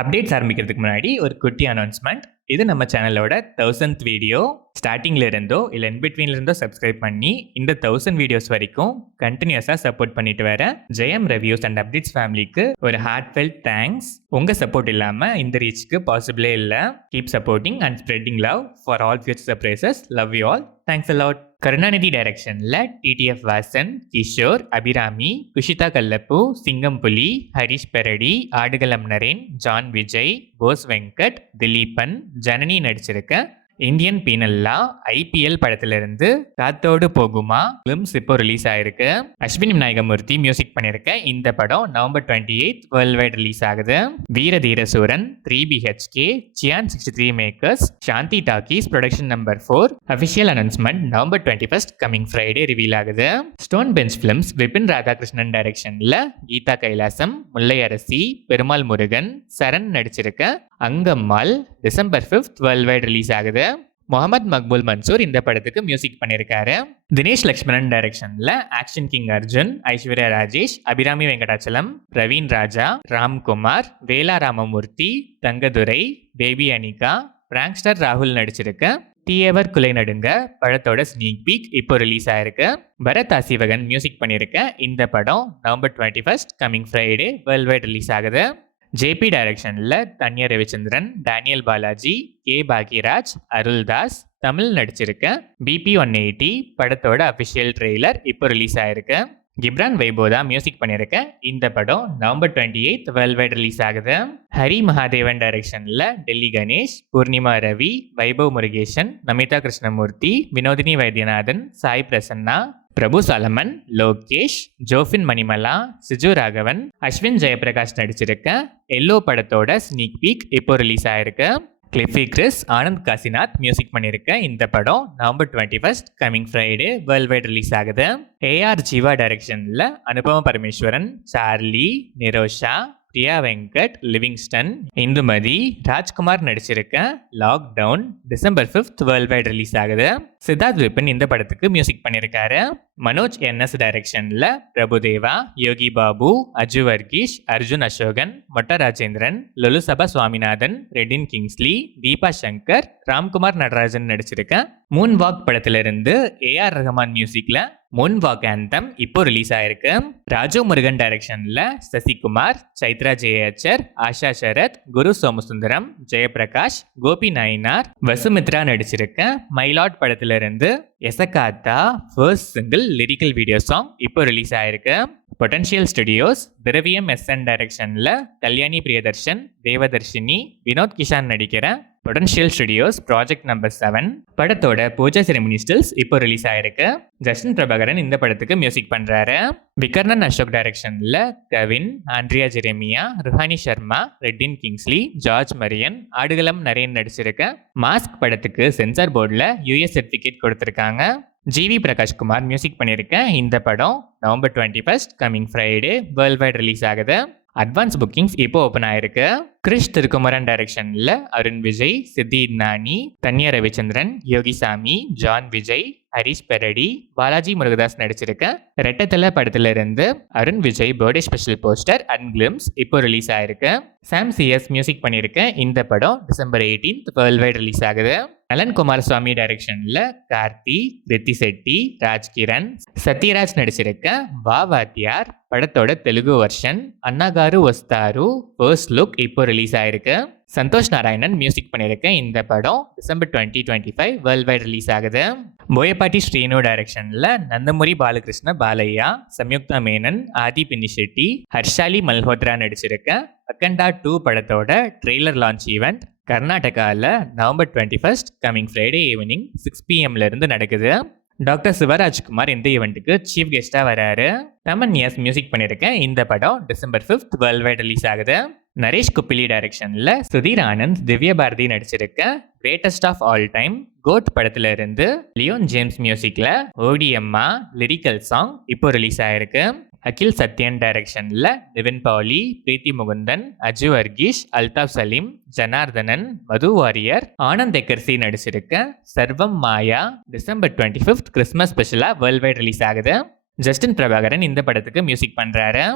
Updates ஆரம்பிக்கிறதுக்கு முன்னாடி ஒரு குட்டி அனௌன்ஸ்மெண்ட். இது நம்ம சேனலோட 1000th வீடியோ. ஸ்டார்டிங்ல இருந்தோ இல்லை இன்பிட்வீன்ல இருந்தோ சப்ஸ்கிரைப் பண்ணி இந்த 1000 வீடியோஸ் வரைக்கும் கண்டினியூஸாக சப்போர்ட் பண்ணிட்டு வர ஜெயம் ரிவ்யூஸ் அண்ட் அப்டேட்ஸ் ஃபேமிலிக்கு ஒரு ஹார்ட்ஃபெல்ட் தேங்க்ஸ். உங்கள் சப்போர்ட் இல்லாமல் இந்த ரீச்சுக்கு பாசிபிளே இல்லை. Keep supporting and spreading love for all future surprises. Love you all. Thanks a lot. Karunanidhi டைரக்ஷன்ல டிடிஎஃப் வாசன், கிஷோர், அபிராமி, குஷிதா கல்லப்பு, சிங்கம் புலி, ஹரிஷ் பெரடி, ஆடுகளம் நரேன், ஜான் விஜய், போஸ் வெங்கட், திலீபன், ஜனனி நடிச்சிருக்க இந்தியன் பீனல் லா ஐபிஎல் படத்திலிருந்து காத்தோடு போகுமா கிளிம்ஸ் இப்போ ரிலீஸ் ஆயிருக்கு. அஸ்வினி விநாயகமூர்த்தி மியூசிக் பண்ணியிருக்க இந்த படம் நவம்பர் 28 வேர்ல்ட் வைட் ரிலீஸ் ஆகுது. Veera Dheera Sooran, 3BHK, Chiyaan 63 makers, Shanthi talkies production number 4. Official announcement November 21 coming Friday reveal ஆகுது. Stone Bench Films Vipin Radhakrishnan டைரக்ஷன்ல கீதா கைலாசம், முல்லை அரசி, பெருமாள் முருகன், சரண் நடிச்சிருக்க Angammal December 5 world wide release ஆகுது. முகமது மக்பூல் மன்சூர் இந்த படத்துக்கு மியூசிக் பண்ணியிருக்காரு. தினேஷ் லக்ஷ்மணன் டைரக்ஷன்ல ஆக்ஷன் கிங் அர்ஜுன், ஐஸ்வர்யா ராஜேஷ், அபிராமி வெங்கடாச்சலம், பிரவீன் ராஜா, ராம்குமார், வேலா ராமமூர்த்தி, தங்கதுரை, பேபி அனிகா, பிராங்க்ஸ்டர் ராகுல் நடிச்சிருக்க தீயவர் குலை நடுங்க படத்தோட ஸ்னீக் பீக் இப்போ ரிலீஸ் ஆயிருக்கு. பரத் ஆசிவகன் மியூசிக் பண்ணியிருக்க இந்த படம் November 21 coming Friday world wide release ஆகுது. ஜேபி டைரக்ஷன்ல தன்யா ரவிச்சந்திரன், டேனியல் பாலாஜி, கே பாக்யராஜ், அருள்தாஸ் தமிழ் நடிச்சிருக்க BP 180 படத்தோட அபிஷியல் ட்ரெய்லர் இப்போ ரிலீஸ் ஆயிருக்கு. கிப்ரான் வைபோதா மியூசிக் பண்ணியிருக்க இந்த படம் நவம்பர் 28 வேர்ல்ட் வைட் ரிலீஸ் ஆகுது. ஹரி மகாதேவன் டைரக்ஷன்ல டெல்லி கணேஷ், பூர்ணிமா ரவி, வைபவ் முருகேசன், நமிதா கிருஷ்ணமூர்த்தி, வினோதினி வைத்தியநாதன், சாய் பிரசன்னா, பிரபு சாலமன், லோகேஷ், ஜோஃபின் மணிமலா, சிஜு ராகவன், அஸ்வின் ஜெயபிரகாஷ் நடிச்சிருக்க எல்லோ படத்தோட ஸ்னீக் பீக் இப்போ ரிலீஸ் ஆயிருக்கு. கிளிஃபி கிறிஸ், ஆனந்த் காசிநாத் மியூசிக் பண்ணியிருக்க இந்த படம் November 21 coming Friday world wide release ஆகுது. AR ஜீவா டைரக்ஷன்ல அனுபவ பரமேஸ்வரன், சார்லி, நிரோஷா, பிரியா வெங்கட், லிவிங்ஸ்டன், இந்துமதி, ராஜ்குமார் நடிச்சிருக்க Lockdown December 5 world wide release ஆகுது. சித்தார்த் விபின் இந்த படத்துக்கு மியூசிக் பண்ணியிருக்காரு. மனோஜ் NS டைரக்ஷன்ல பிரபுதேவா, யோகி பாபு, அஜு வர்கீஷ், அர்ஜுன் அசோகன், மொட்ட ராஜேந்திரன், லொலுசபா சுவாமிநாதன், ரெடின் கிங்ஸ்லி, தீபா சங்கர், ராம்குமார் நடராஜன் நடிச்சிருக்க மூன் வாக் படத்திலிருந்து AR ரஹ்மான் மியூசிக்ல மூன் வாக் ஆந்தம் இப்போ ரிலீஸ் ஆயிருக்கு. ராஜு முருகன் டைரக்ஷன்ல சசிகுமார், சைத்ரா ஜெயச்சர், ஆஷா சரத், குரு சோமசுந்தரம், ஜெயபிரகாஷ், கோபி நயினார், வசுமித்ரா நடிச்சிருக்க மைலாட் படத்திலிருந்து எசகாத்தா first single lyrical video song இப்போ ரிலீஸ் ஆயிருக்கு. பொட்டன்ஷியல் ஸ்டுடியோஸ் திரவியம் SN டைரக்ஷன்ல கல்யாணி பிரியதர்ஷன், தேவதர்ஷினி, வினோத் கிஷான் நடிக்கிற பொட்டன்ஷியல் ஸ்டுடியோஸ் ப்ராஜெக்ட் நம்பர் 7 படத்தோட பூஜா செரிமனி ஸ்டில்ஸ் இப்போ ரிலீஸ் ஆயிருக்கு. ஜஸ்டின் பிரபாகரன் இந்த படத்துக்கு மியூசிக் பண்றாரு. விகர்ணன் அசோக் டைரக்ஷன்ல கவின், ஆண்ட்ரியா ஜெரேமியா, ருஹானி சர்மா, ரெட்டின் கிங்ஸ்லி, ஜார்ஜ் மரியன், ஆடுகளம் நரேன் நடிச்சிருக்க மாஸ்க் படத்துக்கு சென்சார் போர்டில் US சர்டிஃபிகேட் கொடுத்திருக்காங்க. ஜிவி பிரகாஷ்குமார் மியூசிக் பண்ணியிருக்க இந்த படம் November 21 coming Friday world wide release ஆகுது. அட்வான்ஸ் புக்கிங்ஸ் இப்போ ஓப்பன் ஆயிருக்கு. கிரிஷ் திருக்குமரன் டைரக்ஷன்ல அருண் விஜய், சித்தி இன்னானி, தன்யா ரவிச்சந்திரன், யோகிசாமி, ஜான் விஜய், ஹரிஷ் பெரடி, பாலாஜி முருகதாஸ் நடிச்சிருக்க ரெட்டத்தல படத்துல இருந்து Arun Vijay birthday special poster and glimpse இப்போ ரிலீஸ் ஆயிருக்கு. சாம் CS மியூசிக் பண்ணியிருக்க இந்த படம் டிசம்பர் 18 வேர்ல்ட் வைட் ரிலீஸ் ஆகுது. நலன் குமாரசுவாமி டைரக்ஷன்ல கார்த்தி, ரித்தி செட்டி, ராஜ்கிரண், சத்யராஜ் நடிச்சிருக்க வா வாத்தியார் படத்தோட தெலுங்கு வெர்ஷன் அண்ணாகாரு வஸ்தாரு ஃபர்ஸ்ட் லுக் இப்போ ரிலீஸ் ஆயிருக்கு. சந்தோஷ் நாராயணன் மியூசிக் பண்ணியிருக்க இந்த படம் டிசம்பர் 2025 வேர்ல்ட் வைட் ரிலீஸ் ஆகுது. போயப்பாட்டி ஸ்ரீனு டைரக்ஷன்ல நந்தமுரி பாலகிருஷ்ண பாலையா, சம்யுக்தா மேனன், ஆதி பினிஷெட்டி, ஹர்ஷாலி மல்ஹோத்ரா நடிச்சிருக்க அக்கண்டா 2 படத்தோட ட்ரெய்லர் லான்ச் ஈவெண்ட் கர்நாடகாவில் November 21 coming Friday evening 6 PM இருந்து நடக்குது. டாக்டர் சிவராஜ்குமார் இந்த ஈவெண்ட்டுக்கு சீஃப் கெஸ்டா வராரு. தமன்யாஸ் மியூசிக் பண்ணியிருக்க இந்த படம் டிசம்பர் 5 வேர்ல்ட் வைட் ரிலீஸ் ஆகுது. நரேஷ் குப்பிலி டைரக்ஷன்ல சுதீர் ஆனந்த், திவ்யா பாரதி நடிச்சிருக்க greatest of all time goat படத்துல இருந்து லியோன் ஜேம்ஸ் மியூசிக்ல ஓடிஎம்மா லிரிக்கல் சாங் இப்போ ரிலீஸ் ஆயிருக்கு. அகில் சத்யன் டைரக்ஷன்ல நிவின் பவுலி, பிரீத்தி முகுந்தன், அஜு வர்கீஷ், அல்தாப் சலீம், ஜனார்தனன், மது வாரியர், ஆனந்த் எக்கர்சி நடிச்சிருக்க சர்வம் மாயா டிசம்பர் 25 கிறிஸ்மஸ் ஸ்பெஷலா வேர்ல்ட் வைட் ரிலீஸ் ஆகுது. ஜஸ்டின் பிரபாகரன் இந்த படத்துக்கு மியூசிக் பண்றாரு.